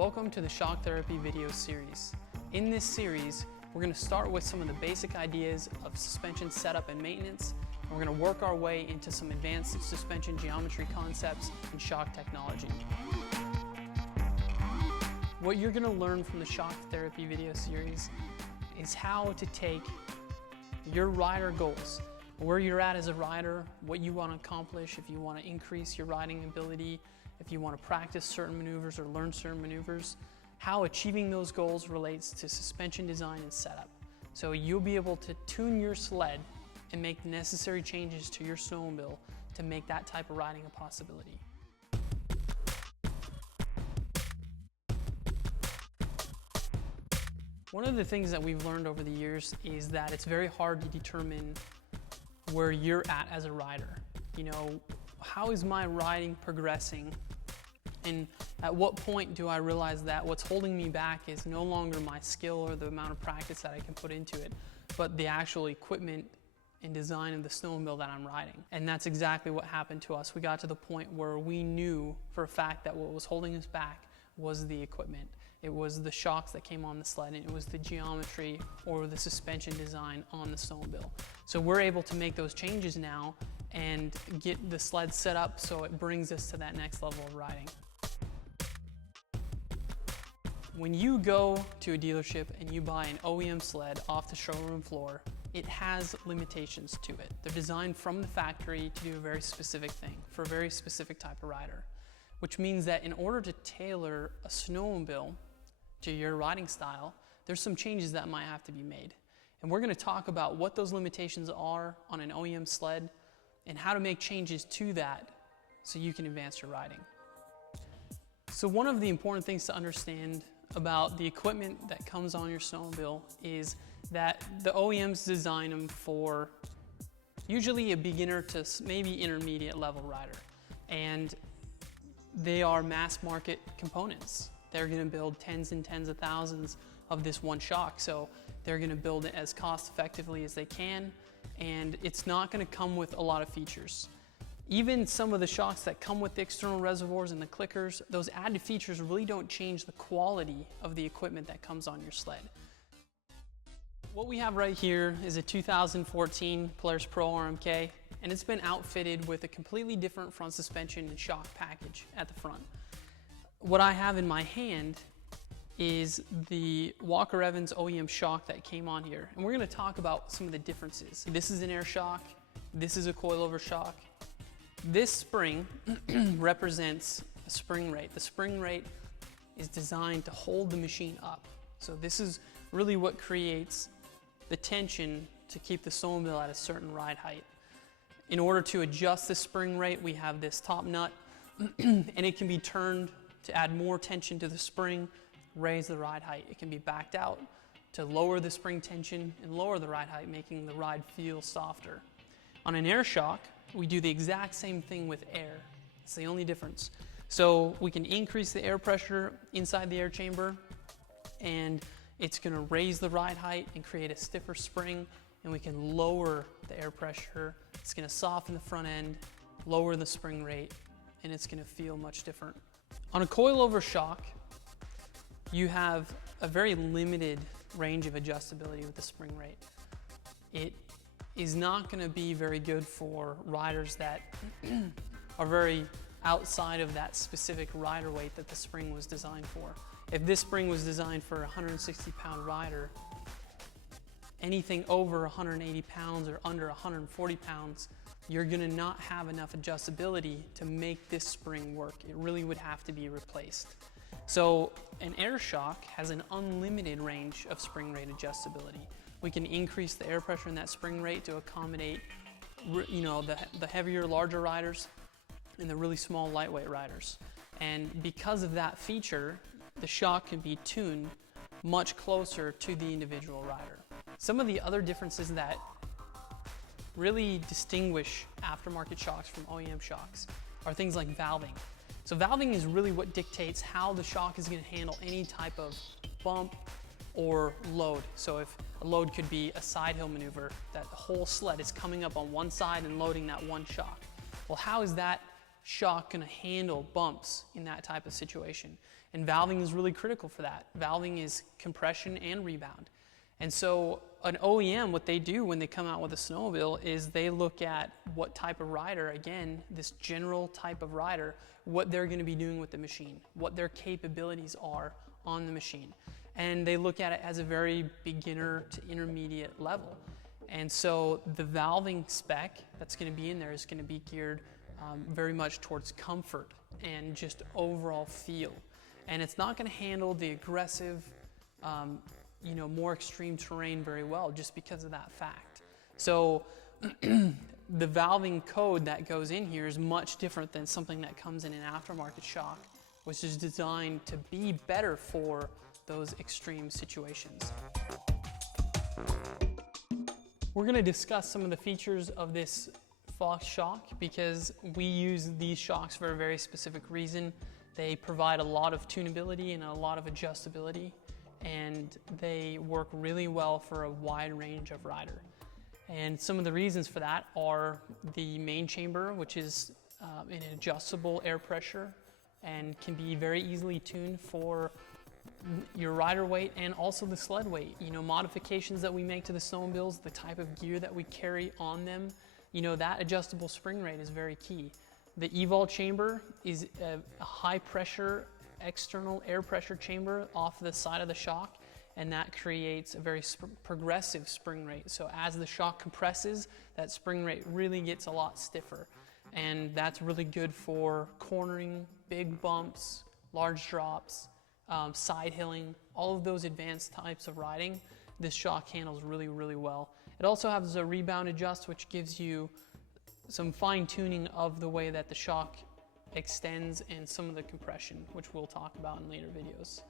Welcome to the Shock Therapy video series. In this series, we're going to start with some of the basic ideas of suspension setup and maintenance, and we're going to work our way into some advanced suspension geometry concepts and shock technology. What you're going to learn from the Shock Therapy video series is how to take your rider goals, where you're at as a rider, what you want to accomplish, if you want to increase your riding ability, if you want to practice certain maneuvers or learn certain maneuvers, how achieving those goals relates to suspension design and setup. So you'll be able to tune your sled and make the necessary changes to your snowmobile to make that type of riding a possibility. One of the things that we've learned over the years is that it's very hard to determine where you're at as a rider. You know, how is my riding progressing? And at what point do I realize that what's holding me back is no longer my skill or the amount of practice that I can put into it, but the actual equipment and design of the snowmobile that I'm riding. And that's exactly what happened to us. We got to the point where we knew for a fact that what was holding us back was the equipment. It was the shocks that came on the sled, and it was the geometry or the suspension design on the snowmobile. So we're able to make those changes now and get the sled set up so it brings us to that next level of riding. When you go to a dealership and you buy an OEM sled off the showroom floor, it has limitations to it. They're designed from the factory to do a very specific thing for a very specific type of rider, which means that in order to tailor a snowmobile to your riding style, there's some changes that might have to be made. And we're going to talk about what those limitations are on an OEM sled and how to make changes to that so you can advance your riding. So one of the important things to understand about the equipment that comes on your snowmobile is that the OEMs design them for usually a beginner to maybe intermediate level rider. And they are mass market components. They're going to build tens and tens of thousands of this one shock. So they're going to build it as cost effectively as they can. And it's not going to come with a lot of features. Even some of the shocks that come with the external reservoirs and the clickers, those added features really don't change the quality of the equipment that comes on your sled. What we have right here is a 2014 Polaris Pro RMK, and it's been outfitted with a completely different front suspension and shock package at the front. What I have in my hand is the Walker Evans OEM shock that came on here, and we're going to talk about some of the differences. This is an air shock, this is a coilover shock. This spring represents a spring rate. The spring rate is designed to hold the machine up. So this is really what creates the tension to keep the snowmobile at a certain ride height. In order to adjust the spring rate, we have this top nut, and it can be turned to add more tension to the spring, raise the ride height. It can be backed out to lower the spring tension and lower the ride height, making the ride feel softer. On an air shock, we do the exact same thing with air. It's the only difference. So we can increase the air pressure inside the air chamber, and it's going to raise the ride height and create a stiffer spring, and we can lower the air pressure. It's going to soften the front end, lower the spring rate, and it's going to feel much different. On a coilover shock, you have a very limited range of adjustability with the spring rate. It is not going to be very good for riders that are very outside of that specific rider weight that the spring was designed for. If this spring was designed for a 160-pound rider, anything over 180 pounds or under 140 pounds, you're going to not have enough adjustability to make this spring work. It really would have to be replaced. So an air shock has an unlimited range of spring rate adjustability. We can increase the air pressure in that spring rate to accommodate, you know, the heavier, larger riders and the really small, lightweight riders. And because of that feature, the shock can be tuned much closer to the individual rider. Some of the other differences that really distinguish aftermarket shocks from OEM shocks are things like valving. So valving is really what dictates how the shock is going to handle any type of bump or load. So if a load could be a side hill maneuver, that the whole sled is coming up on one side and loading that one shock. Well, how is that shock going to handle bumps in that type of situation? And valving is really critical for that. Valving is compression and rebound. And so an OEM, what they do when they come out with a snowmobile is they look at what type of rider, again, this general type of rider, what they're going to be doing with the machine, what their capabilities are on the machine. And they look at it as a very beginner to intermediate level. And so the valving spec that's going to be in there is going to be geared very much towards comfort and just overall feel. And it's not going to handle the aggressive, more extreme terrain very well just because of that fact. So the valving code that goes in here is much different than something that comes in an aftermarket shock, which is designed to be better for those extreme situations. We're going to discuss some of the features of this Fox shock because we use these shocks for a very specific reason. They provide a lot of tunability and a lot of adjustability, and they work really well for a wide range of rider. And some of the reasons for that are the main chamber, which is an adjustable air pressure and can be very easily tuned for your rider weight and also the sled weight. Modifications that we make to the snowmobiles, the type of gear that we carry on them, that adjustable spring rate is very key. The evol chamber is a high pressure external air pressure chamber off the side of the shock, and that creates a very progressive spring rate. So as the shock compresses, that spring rate really gets a lot stiffer, and that's really good for cornering, big bumps, large drops, side hilling, all of those advanced types of riding. This shock handles really, really well. It also has a rebound adjust, which gives you some fine tuning of the way that the shock extends and some of the compression, which we'll talk about in later videos.